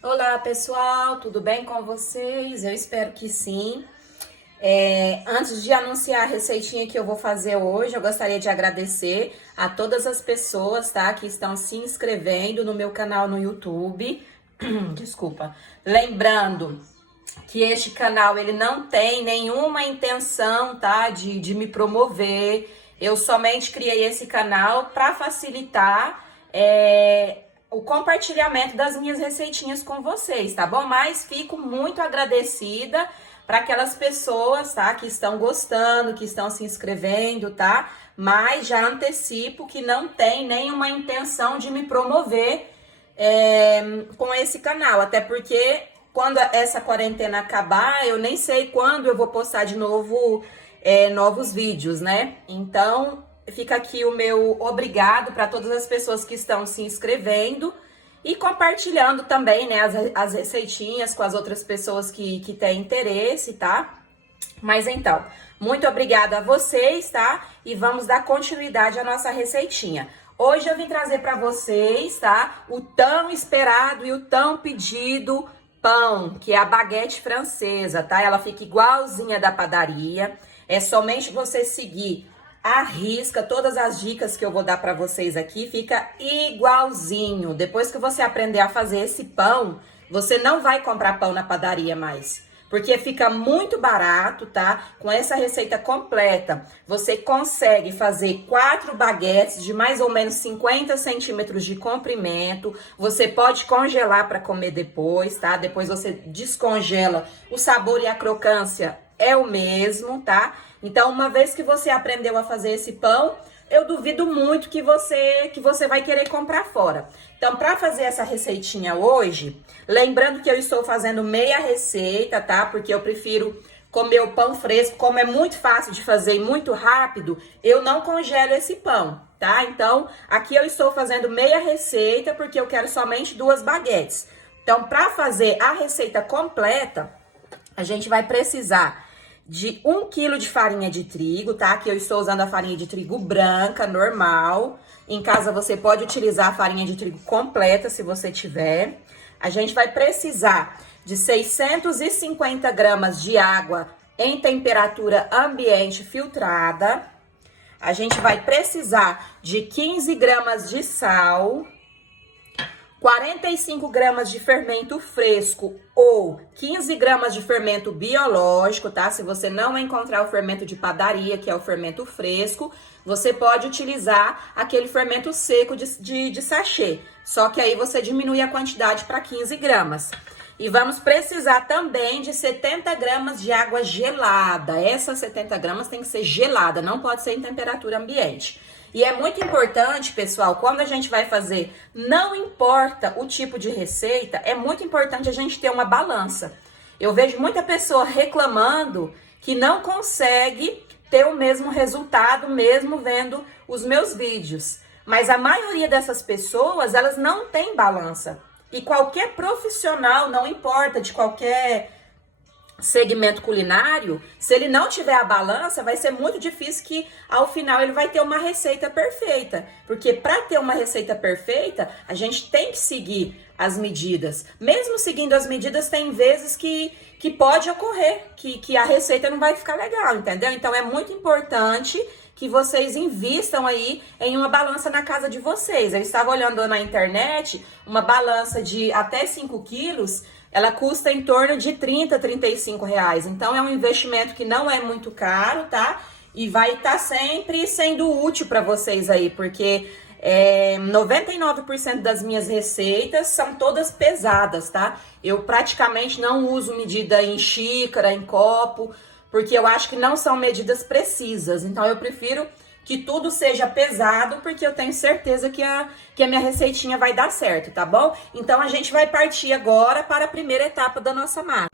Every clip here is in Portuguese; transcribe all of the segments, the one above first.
Olá pessoal, tudo bem com vocês? Eu espero que sim. Antes de anunciar a receitinha que eu vou fazer hoje, eu gostaria de agradecer a todas as pessoas, tá, que estão se inscrevendo no meu canal no YouTube. Desculpa. Lembrando que este canal ele não tem nenhuma intenção, tá, de me promover. Eu somente criei esse canal para facilitar o compartilhamento das minhas receitinhas com vocês, tá bom? Mas fico muito agradecida para aquelas pessoas, tá, que estão gostando, que estão se inscrevendo, tá? Mas já antecipo que não tem nenhuma intenção de me promover com esse canal, até porque quando essa quarentena acabar, eu nem sei quando eu vou postar de novo novos vídeos, né? Então, fica aqui o meu obrigado para todas as pessoas que estão se inscrevendo e compartilhando também, né, as receitinhas com as outras pessoas que têm interesse, tá? Mas então, muito obrigada a vocês, tá? E vamos dar continuidade à nossa receitinha. Hoje eu vim trazer para vocês, tá? O tão esperado e o tão pedido pão, que é a baguete francesa, tá? Ela fica igualzinha da padaria. É somente você seguir à risca todas as dicas que eu vou dar para vocês aqui, fica igualzinho. Depois que você aprender a fazer esse pão, você não vai comprar pão na padaria mais. Porque fica muito barato, tá? Com essa receita completa, você consegue fazer 4 baguetes de mais ou menos 50 centímetros de comprimento. Você pode congelar para comer depois, tá? Depois você descongela. O sabor e a crocância é o mesmo, tá? Então, uma vez que você aprendeu a fazer esse pão, eu duvido muito que você vai querer comprar fora. Então, para fazer essa receitinha hoje, lembrando que eu estou fazendo meia receita, tá? Porque eu prefiro comer o pão fresco, como é muito fácil de fazer e muito rápido, eu não congelo esse pão, tá? Então, aqui eu estou fazendo meia receita porque eu quero somente 2 baguetes. Então, para fazer a receita completa, a gente vai precisar de 1 quilo de farinha de trigo, tá? Que eu estou usando a farinha de trigo branca, normal. Em casa você pode utilizar a farinha de trigo completa, se você tiver. A gente vai precisar de 650 gramas de água em temperatura ambiente filtrada. A gente vai precisar de 15 gramas de sal, 45 gramas de fermento fresco ou 15 gramas de fermento biológico, tá? Se você não encontrar o fermento de padaria, que é o fermento fresco, você pode utilizar aquele fermento seco de sachê. Só que aí você diminui a quantidade para 15 gramas. E vamos precisar também de 70 gramas de água gelada. Essas 70 gramas tem que ser gelada, não pode ser em temperatura ambiente. E é muito importante, pessoal, quando a gente vai fazer, não importa o tipo de receita, é muito importante a gente ter uma balança. Eu vejo muita pessoa reclamando que não consegue ter o mesmo resultado mesmo vendo os meus vídeos. Mas a maioria dessas pessoas, elas não têm balança. E qualquer profissional, não importa de qualquer segmento culinário, se ele não tiver a balança, vai ser muito difícil que ao final ele vai ter uma receita perfeita, porque para ter uma receita perfeita, a gente tem que seguir as medidas. Mesmo seguindo as medidas, tem vezes que pode ocorrer, que a receita não vai ficar legal, entendeu? Então é muito importante que vocês invistam aí em uma balança na casa de vocês. Eu estava olhando na internet, uma balança de até 5 quilos, ela custa em torno de 30, 35 reais. Então, é um investimento que não é muito caro, tá? E vai estar sempre sendo útil para vocês aí, porque 99% das minhas receitas são todas pesadas, tá? Eu praticamente não uso medida em xícara, em copo, porque eu acho que não são medidas precisas. Então, eu prefiro que tudo seja pesado, porque eu tenho certeza que a minha receitinha vai dar certo, tá bom? Então, a gente vai partir agora para a primeira etapa da nossa massa.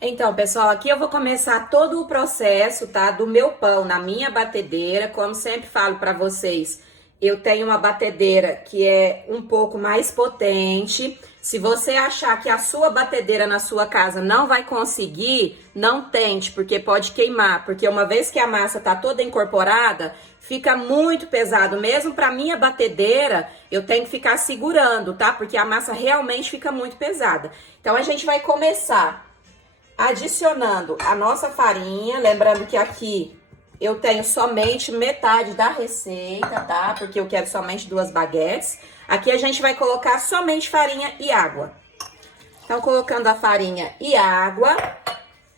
Então, pessoal, aqui eu vou começar todo o processo, tá? Do meu pão na minha batedeira. Como sempre falo para vocês, eu tenho uma batedeira que é um pouco mais potente. Se você achar que a sua batedeira na sua casa não vai conseguir, não tente, porque pode queimar. Porque uma vez que a massa tá toda incorporada, fica muito pesado. Mesmo para minha batedeira, eu tenho que ficar segurando, tá? Porque a massa realmente fica muito pesada. Então, a gente vai começar adicionando a nossa farinha. Lembrando que aqui eu tenho somente metade da receita, tá? Porque eu quero somente 2 baguetes. Aqui a gente vai colocar somente farinha e água. Então, colocando a farinha e água,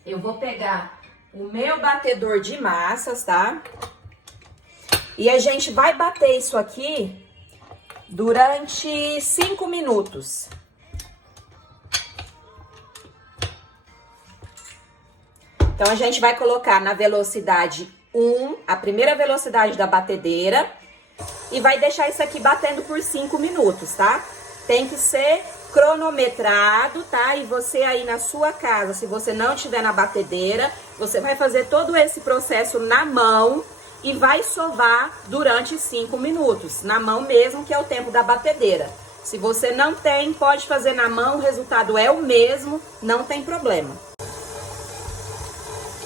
eu vou pegar o meu batedor de massas, tá? E a gente vai bater isso aqui durante 5 minutos. Então, a gente vai colocar na velocidade 1, a primeira velocidade da batedeira, e vai deixar isso aqui batendo por 5 minutos, tá? Tem que ser cronometrado, tá? E você aí na sua casa, se você não tiver na batedeira, você vai fazer todo esse processo na mão e vai sovar durante 5 minutos, na mão mesmo, que é o tempo da batedeira. Se você não tem, pode fazer na mão, o resultado é o mesmo, não tem problema.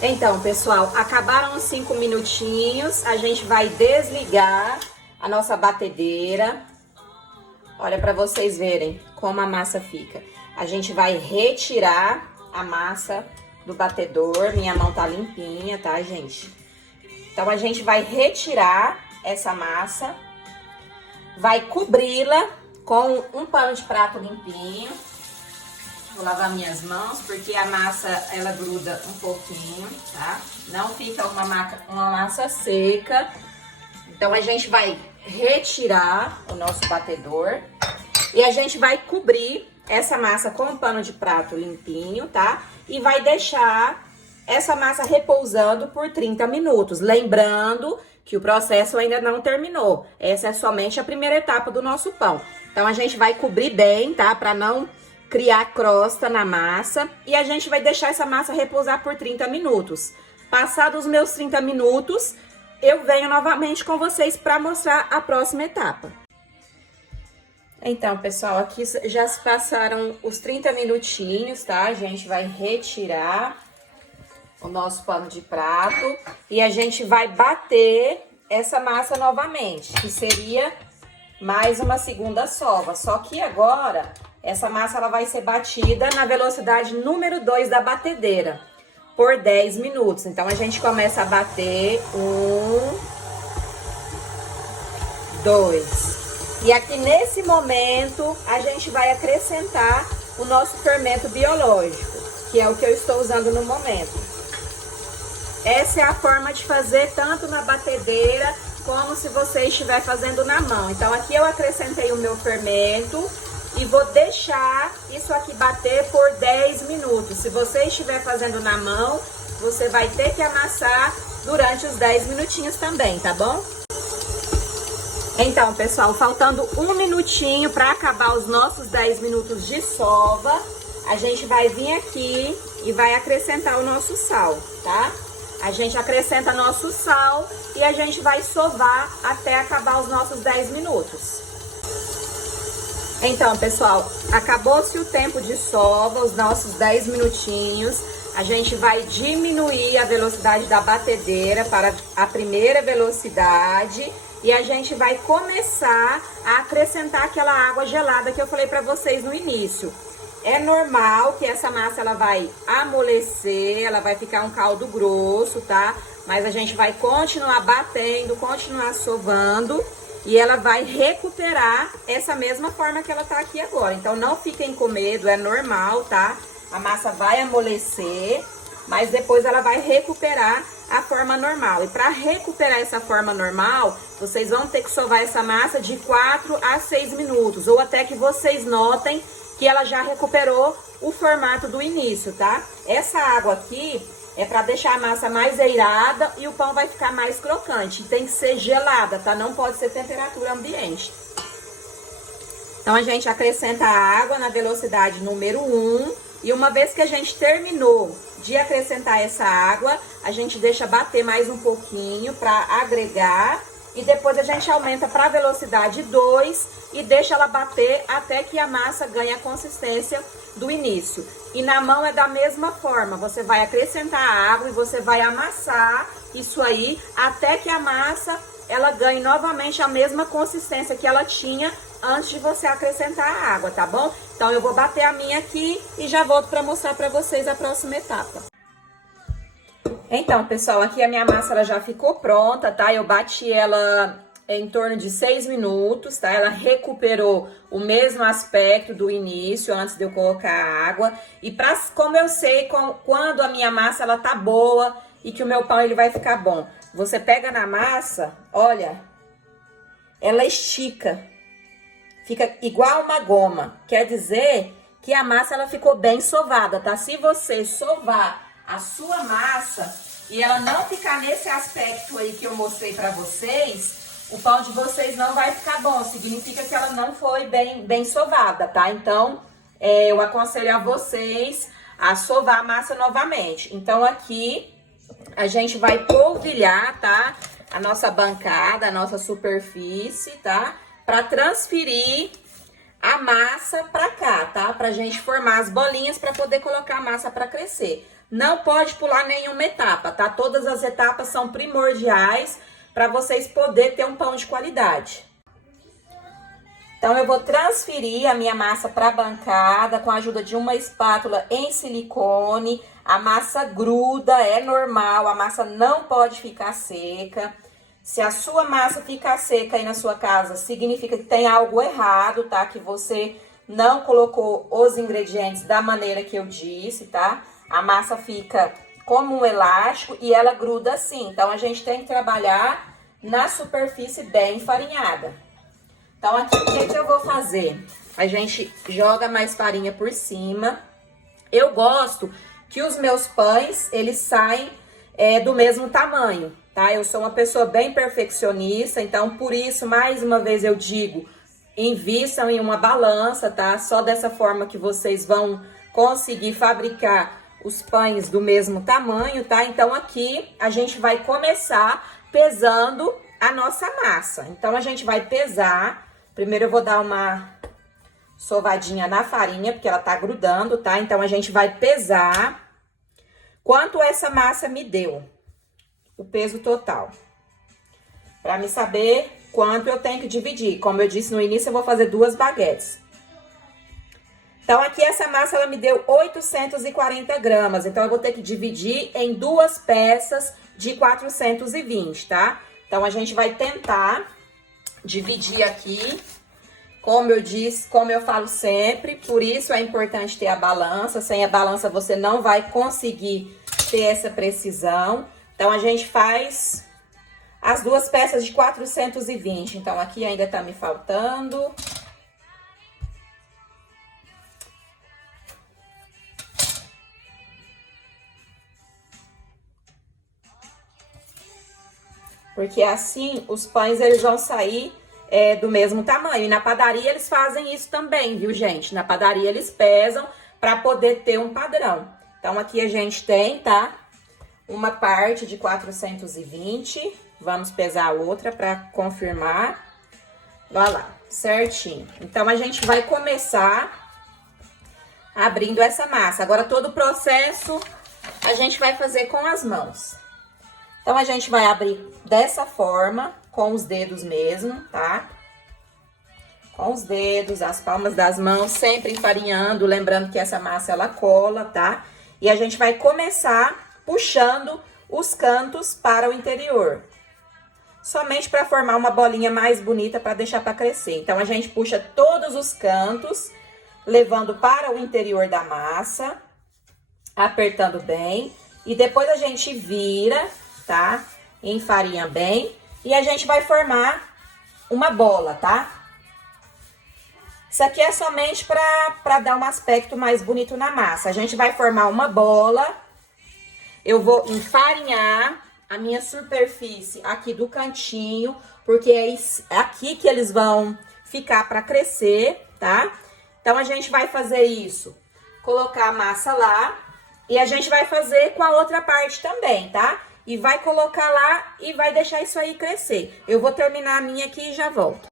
Então, pessoal, acabaram os 5 minutinhos, a gente vai desligar a nossa batedeira. Olha para vocês verem como a massa fica. A gente vai retirar a massa do batedor. Minha mão tá limpinha, tá, gente? Então, a gente vai retirar essa massa, vai cobri-la com um pano de prato limpinho. Vou lavar minhas mãos, porque a massa, ela gruda um pouquinho, tá? Não fica uma massa seca. Então, a gente vai retirar o nosso batedor e a gente vai cobrir essa massa com um pano de prato limpinho, tá? E vai deixar essa massa repousando por 30 minutos. Lembrando que o processo ainda não terminou. Essa é somente a primeira etapa do nosso pão. Então, a gente vai cobrir bem, tá? Para não criar crosta na massa. E a gente vai deixar essa massa repousar por 30 minutos. Passados os meus 30 minutos, eu venho novamente com vocês para mostrar a próxima etapa. Então, pessoal, aqui já se passaram os 30 minutinhos, tá? A gente vai retirar o nosso pano de prato e a gente vai bater essa massa novamente, que seria mais uma segunda sova. Só que agora, essa massa ela vai ser batida na velocidade número 2 da batedeira, por 10 minutos. Então, a gente começa a bater 1, 2. E aqui, nesse momento, a gente vai acrescentar o nosso fermento biológico, que é o que eu estou usando no momento. Essa é a forma de fazer tanto na batedeira, como se você estiver fazendo na mão. Então, aqui eu acrescentei o meu fermento e vou deixar isso aqui bater por 10 minutos. Se você estiver fazendo na mão, você vai ter que amassar durante os 10 minutinhos também, tá bom? Então, pessoal, faltando 1 minutinho para acabar os nossos 10 minutos de sova, a gente vai vir aqui e vai acrescentar o nosso sal, tá? A gente acrescenta nosso sal e a gente vai sovar até acabar os nossos 10 minutos. Então, pessoal, acabou-se o tempo de sova, os nossos 10 minutinhos. A gente vai diminuir a velocidade da batedeira para a primeira velocidade e a gente vai começar a acrescentar aquela água gelada que eu falei para vocês no início. É normal que essa massa ela vai amolecer, ela vai ficar um caldo grosso, tá? Mas a gente vai continuar batendo, continuar sovando e ela vai recuperar essa mesma forma que ela tá aqui agora. Então, não fiquem com medo, é normal, tá? A massa vai amolecer, mas depois ela vai recuperar a forma normal. E para recuperar essa forma normal, vocês vão ter que sovar essa massa de 4 a 6 minutos, ou até que vocês notem que ela já recuperou o formato do início, tá? Essa água aqui é para deixar a massa mais eirada e o pão vai ficar mais crocante. Tem que ser gelada, tá? Não pode ser temperatura ambiente. Então, a gente acrescenta a água na velocidade número 1. E uma vez que a gente terminou de acrescentar essa água, a gente deixa bater mais um pouquinho para agregar e depois a gente aumenta para velocidade 2 e deixa ela bater até que a massa ganhe a consistência do início. E na mão é da mesma forma, você vai acrescentar água e você vai amassar isso aí até que a massa ela ganhe novamente a mesma consistência que ela tinha antes de você acrescentar a água, tá bom? Então eu vou bater a minha aqui e já volto para mostrar para vocês a próxima etapa. Então, pessoal, aqui a minha massa ela já ficou pronta, tá? Eu bati ela em torno de 6 minutos, tá? Ela recuperou o mesmo aspecto do início, antes de eu colocar a água. E como eu sei quando a minha massa ela tá boa e que o meu pão ele vai ficar bom. Você pega na massa, olha, ela estica, fica igual uma goma. Quer dizer que a massa ela ficou bem sovada, tá? Se você sovar a sua massa e ela não ficar nesse aspecto aí que eu mostrei pra vocês, o pão de vocês não vai ficar bom. Significa que ela não foi bem sovada, tá? Então, eu aconselho a vocês a sovar a massa novamente. Então, aqui a gente vai polvilhar, tá? A nossa bancada, a nossa superfície, tá? Pra transferir a massa pra cá, tá? Pra gente formar as bolinhas pra poder colocar a massa pra crescer. Não pode pular nenhuma etapa, tá? Todas as etapas são primordiais para vocês poderem ter um pão de qualidade. Então, eu vou transferir a minha massa para a bancada com a ajuda de uma espátula em silicone. A massa gruda, é normal, a massa não pode ficar seca. Se a sua massa ficar seca aí na sua casa, significa que tem algo errado, tá? Que você não colocou os ingredientes da maneira que eu disse, tá? A massa fica como um elástico e ela gruda assim. Então, a gente tem que trabalhar na superfície bem enfarinhada. Então, aqui o que eu vou fazer? A gente joga mais farinha por cima. Eu gosto que os meus pães, eles saem do mesmo tamanho, tá? Eu sou uma pessoa bem perfeccionista, então, por isso, mais uma vez eu digo, invistam em uma balança, tá? Só dessa forma que vocês vão conseguir fabricar os pães do mesmo tamanho, tá? Então, aqui a gente vai começar pesando a nossa massa. Então, a gente vai pesar. Primeiro eu vou dar uma sovadinha na farinha, porque ela tá grudando, tá? Então, a gente vai pesar quanto essa massa me deu. O peso total. Pra me saber quanto eu tenho que dividir. Como eu disse no início, eu vou fazer 2 baguetes. Então, aqui essa massa, ela me deu 840 gramas. Então, eu vou ter que dividir em 2 peças de 420, tá? Então, a gente vai tentar dividir aqui, como eu disse, como eu falo sempre. Por isso, é importante ter a balança. Sem a balança, você não vai conseguir ter essa precisão. Então, a gente faz as 2 peças de 420. Então, aqui ainda tá me faltando. Porque assim, os pães, eles vão sair do mesmo tamanho. E na padaria, eles fazem isso também, viu, gente? Na padaria, eles pesam para poder ter um padrão. Então, aqui a gente tem, tá? Uma parte de 420. Vamos pesar a outra para confirmar. Olha lá, certinho. Então, a gente vai começar abrindo essa massa. Agora, todo o processo a gente vai fazer com as mãos. Então, a gente vai abrir dessa forma, com os dedos mesmo, tá? Com os dedos, as palmas das mãos, sempre enfarinhando, lembrando que essa massa, ela cola, tá? E a gente vai começar puxando os cantos para o interior. Somente para formar uma bolinha mais bonita, para deixar para crescer. Então, a gente puxa todos os cantos, levando para o interior da massa, apertando bem. E depois a gente vira, tá? Enfarinha bem. E a gente vai formar uma bola, tá? Isso aqui é somente para dar um aspecto mais bonito na massa. A gente vai formar uma bola. Eu vou enfarinhar a minha superfície aqui do cantinho, porque é aqui que eles vão ficar para crescer, tá? Então, a gente vai fazer isso, colocar a massa lá, e a gente vai fazer com a outra parte também, tá? e vai colocar lá e vai deixar isso aí crescer. Eu vou terminar a minha aqui e já volto.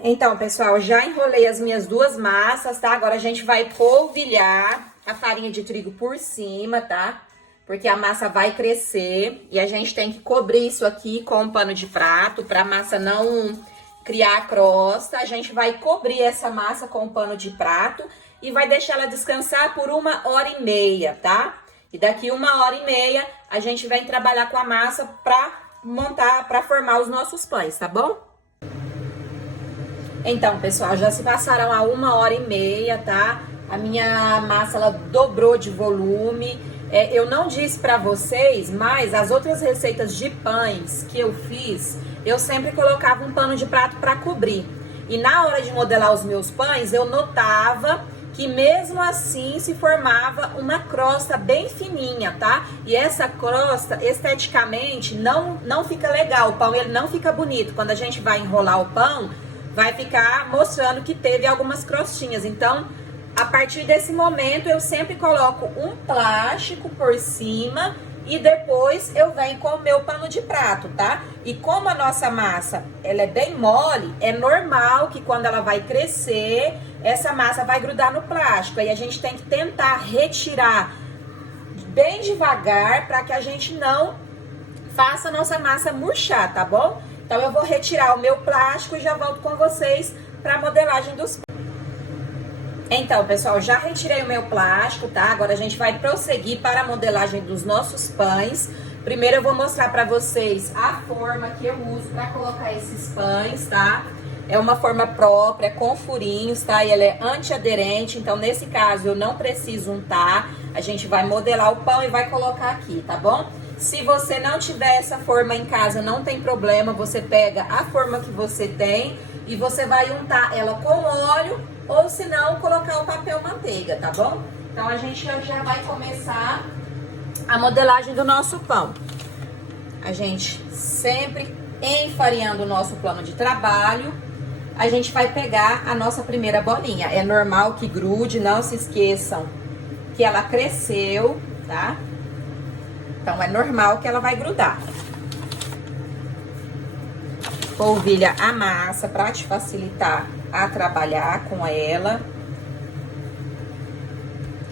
Então, pessoal, já enrolei as minhas duas massas, tá? Agora a gente vai polvilhar a farinha de trigo por cima, tá? Porque a massa vai crescer e a gente tem que cobrir isso aqui com um pano de prato para a massa não criar crosta. A gente vai cobrir essa massa com um pano de prato e vai deixar ela descansar por 1h30, tá? E daqui 1h30 a gente vem trabalhar com a massa para montar, para formar os nossos pães, tá bom? Então, pessoal, já se passaram a 1h30, tá? A minha massa, ela dobrou de volume. Eu não disse pra vocês, mas as outras receitas de pães que eu fiz, eu sempre colocava um pano de prato pra cobrir. E na hora de modelar os meus pães, eu notava que mesmo assim se formava uma crosta bem fininha, tá? E essa crosta, esteticamente, não fica legal. O pão, ele não fica bonito. Quando a gente vai enrolar o pão, vai ficar mostrando que teve algumas crostinhas. Então, a partir desse momento, eu sempre coloco um plástico por cima e depois eu venho com o meu pano de prato, tá? E como a nossa massa, ela é bem mole, é normal que quando ela vai crescer, essa massa vai grudar no plástico. Aí a gente tem que tentar retirar bem devagar para que a gente não faça a nossa massa murchar, tá bom? Então, eu vou retirar o meu plástico e já volto com vocês para a modelagem dos pães. Então, pessoal, já retirei o meu plástico, tá? Agora a gente vai prosseguir para a modelagem dos nossos pães. Primeiro eu vou mostrar para vocês a forma que eu uso para colocar esses pães, tá? É uma forma própria, com furinhos, tá? E ela é antiaderente, então nesse caso eu não preciso untar. A gente vai modelar o pão e vai colocar aqui, tá bom? Se você não tiver essa forma em casa, não tem problema, você pega a forma que você tem e você vai untar ela com óleo ou se não, colocar o papel manteiga, tá bom? Então, a gente já vai começar a modelagem do nosso pão. A gente sempre enfarinhando o nosso plano de trabalho, a gente vai pegar a nossa primeira bolinha. É normal que grude, não se esqueçam que ela cresceu, tá? Então, é normal que ela vai grudar. Polvilha a massa para te facilitar a trabalhar com ela.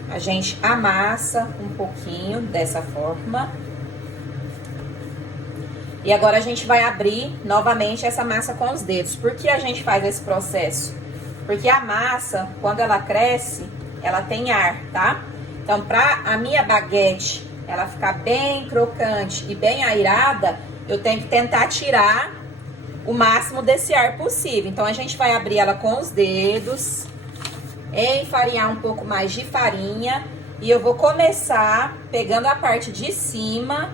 A gente amassa um pouquinho dessa forma. E agora a gente vai abrir novamente essa massa com os dedos. Por que a gente faz esse processo? Porque a massa, quando ela cresce, ela tem ar, tá? Então, para a minha baguete ela ficar bem crocante e bem airada, eu tenho que tentar tirar o máximo desse ar possível. Então, a gente vai abrir ela com os dedos, enfarinhar um pouco mais de farinha. E eu vou começar pegando a parte de cima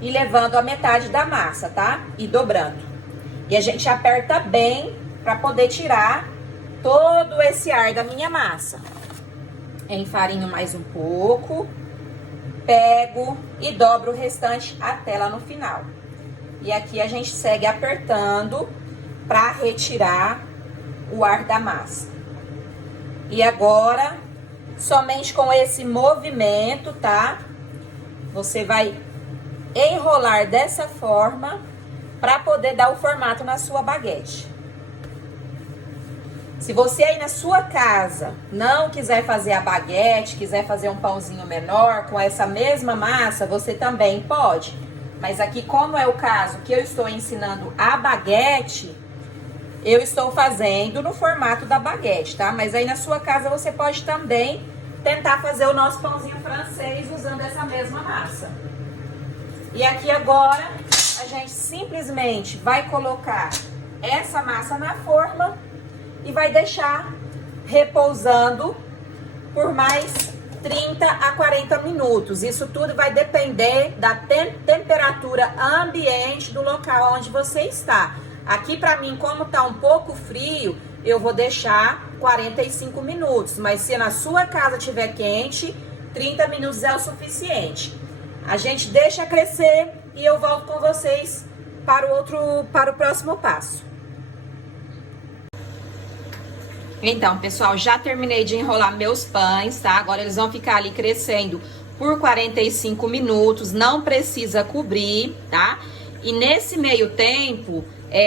e levando a metade da massa, tá? E dobrando. E a gente aperta bem para poder tirar todo esse ar da minha massa. Enfarinho mais um pouco. Pego e dobro o restante até lá no final. E aqui a gente segue apertando para retirar o ar da massa. E agora, somente com esse movimento, tá? Você vai enrolar dessa forma para poder dar o formato na sua baguete. Se você aí na sua casa não quiser fazer a baguete, quiser fazer um pãozinho menor com essa mesma massa, você também pode. Mas aqui, como é o caso que eu estou ensinando a baguete, eu estou fazendo no formato da baguete, tá? Mas aí na sua casa você pode também tentar fazer o nosso pãozinho francês usando essa mesma massa. E aqui agora, a gente simplesmente vai colocar essa massa na forma e vai deixar repousando por mais 30 a 40 minutos. Isso tudo vai depender da temperatura ambiente do local onde você está. Aqui pra mim, como tá um pouco frio, eu vou deixar 45 minutos. Mas se na sua casa estiver quente, 30 minutos é o suficiente. A gente deixa crescer e eu volto com vocês para o próximo passo. Então, pessoal, já terminei de enrolar meus pães, tá? Agora eles vão ficar ali crescendo por 45 minutos, não precisa cobrir, tá? E nesse meio tempo,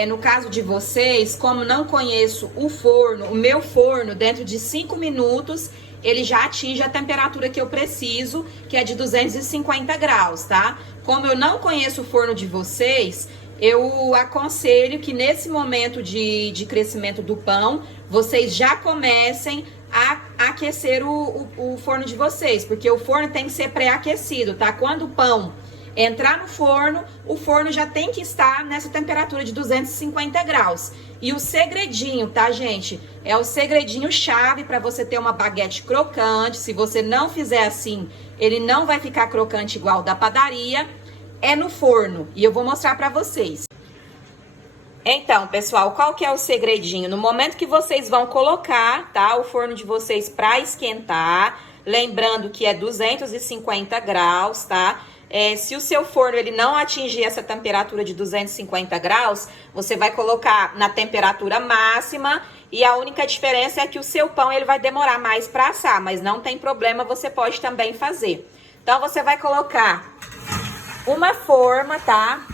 no caso de vocês, como não conheço o forno, o meu forno, dentro de 5 minutos, ele já atinge a temperatura que eu preciso, que é de 250 graus, tá? Como eu não conheço o forno de vocês, eu aconselho que nesse momento de crescimento do pão, vocês já comecem a aquecer o forno de vocês, porque o forno tem que ser pré-aquecido, tá? Quando o pão entrar no forno, o forno já tem que estar nessa temperatura de 250 graus. E o segredinho, tá, gente? É o segredinho chave para você ter uma baguete crocante. Se você não fizer assim, ele não vai ficar crocante igual da padaria. É no forno. E eu vou mostrar para vocês. Então, pessoal, qual que é o segredinho? No momento que vocês vão colocar, tá, o forno de vocês para esquentar, lembrando que é 250 graus, tá? Se o seu forno ele não atingir essa temperatura de 250 graus, você vai colocar na temperatura máxima e a única diferença é que o seu pão ele vai demorar mais para assar, mas não tem problema, você pode também fazer. Então, você vai colocar uma forma, tá?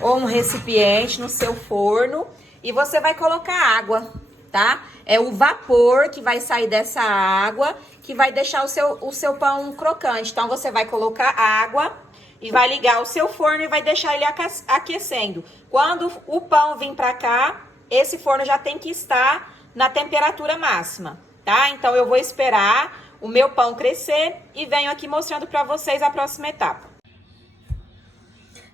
Ou um recipiente no seu forno e você vai colocar água, tá? É o vapor que vai sair dessa água que vai deixar o seu pão crocante. Então, você vai colocar água e vai ligar o seu forno e vai deixar ele aquecendo. Quando o pão vir pra cá, esse forno já tem que estar na temperatura máxima, tá? Então, eu vou esperar o meu pão crescer e venho aqui mostrando pra vocês a próxima etapa.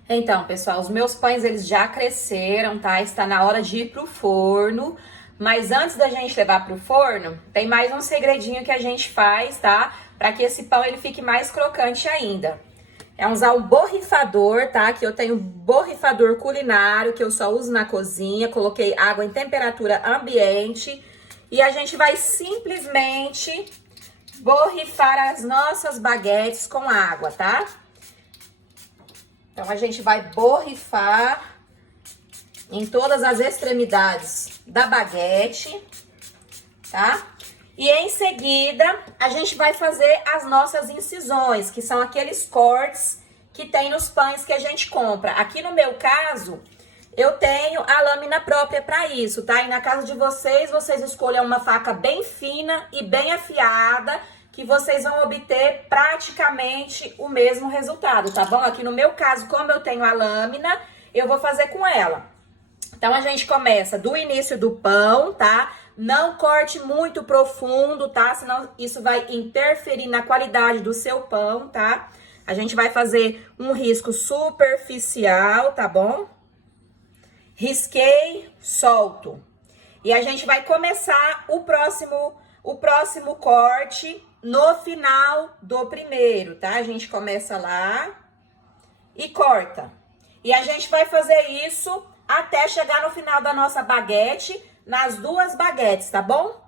Então, pessoal, os meus pães, eles já cresceram, tá? Está na hora de ir pro forno. Mas antes da gente levar pro forno, tem mais um segredinho que a gente faz, tá? Para que esse pão ele fique mais crocante ainda. É usar o borrifador, tá? Que eu tenho borrifador culinário, que eu só uso na cozinha. Coloquei água em temperatura ambiente. E a gente vai simplesmente borrifar as nossas baguetes com água, tá? Então, a gente vai borrifar em todas as extremidades da baguete, tá? E em seguida, a gente vai fazer as nossas incisões, que são aqueles cortes que tem nos pães que a gente compra. Aqui no meu caso, eu tenho a lâmina própria para isso, tá? E na casa de vocês, vocês escolham uma faca bem fina e bem afiada, que vocês vão obter praticamente o mesmo resultado, tá bom? Aqui no meu caso, como eu tenho a lâmina, eu vou fazer com ela. Então, a gente começa do início do pão, tá? Não corte muito profundo, tá? Senão isso vai interferir na qualidade do seu pão, tá? A gente vai fazer um risco superficial, tá bom? Risquei, solto. E a gente vai começar o próximo corte no final do primeiro, tá? A gente começa lá e corta. E a gente vai fazer isso até chegar no final da nossa baguete, nas duas baguetes, tá bom?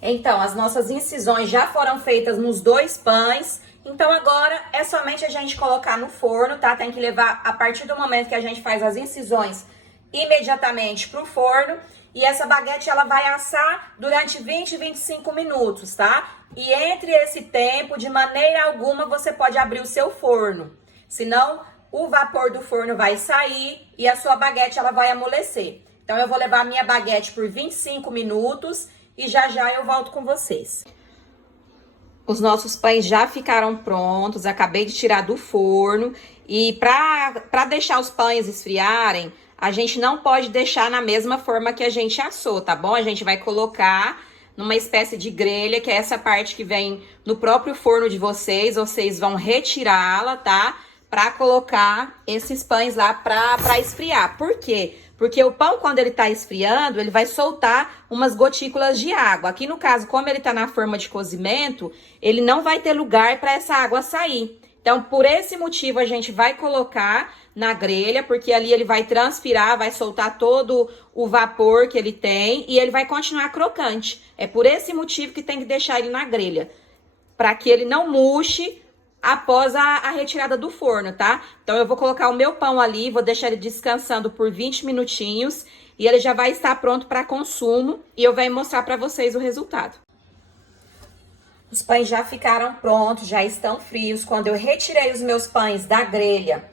Então, as nossas incisões já foram feitas nos dois pães. Então, agora é somente a gente colocar no forno, tá? Tem que levar, a partir do momento que a gente faz as incisões, imediatamente pro forno. E essa baguete, ela vai assar durante 20, 25 minutos, tá? E entre esse tempo, de maneira alguma, você pode abrir o seu forno. Senão, o vapor do forno vai sair e a sua baguete, ela vai amolecer. Então, eu vou levar a minha baguete por 25 minutos e já já eu volto com vocês. Os nossos pães já ficaram prontos, acabei de tirar do forno. E para deixar os pães esfriarem, a gente não pode deixar na mesma forma que a gente assou, tá bom? A gente vai colocar numa espécie de grelha, que é essa parte que vem no próprio forno de vocês. Vocês vão retirá-la, tá? Para colocar esses pães lá para esfriar. Por quê? Porque o pão, quando ele tá esfriando, ele vai soltar umas gotículas de água. Aqui no caso, como ele tá na forma de cozimento, ele não vai ter lugar para essa água sair. Então, por esse motivo, a gente vai colocar na grelha, porque ali ele vai transpirar, vai soltar todo o vapor que ele tem e ele vai continuar crocante. É por esse motivo que tem que deixar ele na grelha, para que ele não murche após a retirada do forno, tá? Então, eu vou colocar o meu pão ali, vou deixar ele descansando por 20 minutinhos e ele já vai estar pronto para consumo e eu venho mostrar para vocês o resultado. Os pães já ficaram prontos, já estão frios. Quando eu retirei os meus pães da grelha,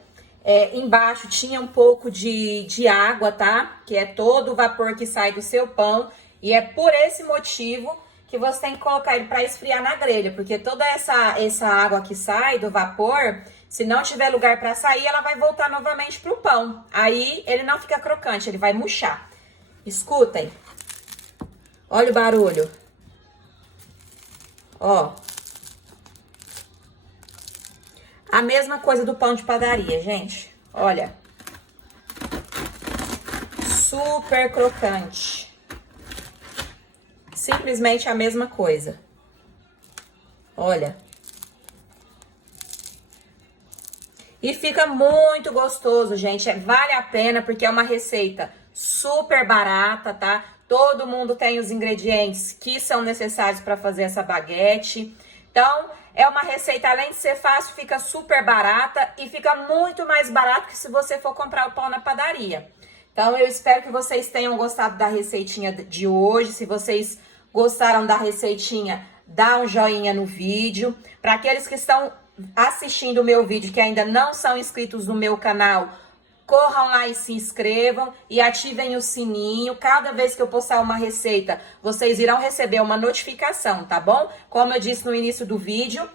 embaixo tinha um pouco de água, tá? Que é todo o vapor que sai do seu pão. E é por esse motivo que você tem que colocar ele para esfriar na grelha. Porque toda essa água que sai do vapor, se não tiver lugar para sair, ela vai voltar novamente pro pão. Aí ele não fica crocante, ele vai murchar. Escutem. Olha o barulho. Ó. A mesma coisa do pão de padaria, gente. Olha. Super crocante. Simplesmente a mesma coisa. Olha. E fica muito gostoso, gente. Vale a pena porque é uma receita super barata, tá? Todo mundo tem os ingredientes que são necessários para fazer essa baguete. Então, é uma receita, além de ser fácil, fica super barata e fica muito mais barato que se você for comprar o pão na padaria. Então, eu espero que vocês tenham gostado da receitinha de hoje. Se vocês gostaram da receitinha, dá um joinha no vídeo. Para aqueles que estão assistindo o meu vídeo que ainda não são inscritos no meu canal, corram lá e se inscrevam e ativem o sininho. Cada vez que eu postar uma receita, vocês irão receber uma notificação, tá bom? Como eu disse no início do vídeo,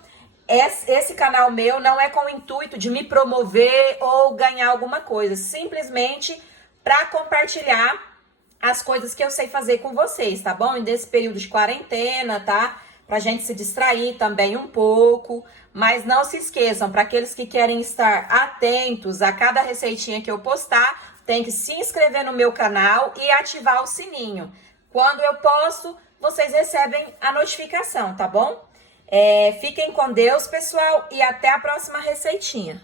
esse canal meu não é com o intuito de me promover ou ganhar alguma coisa, simplesmente para compartilhar as coisas que eu sei fazer com vocês, tá bom? E desse período de quarentena, tá? Pra gente se distrair também um pouco. Mas não se esqueçam, para aqueles que querem estar atentos a cada receitinha que eu postar, tem que se inscrever no meu canal e ativar o sininho. Quando eu posto, vocês recebem a notificação, tá bom? Fiquem com Deus, pessoal, e até a próxima receitinha.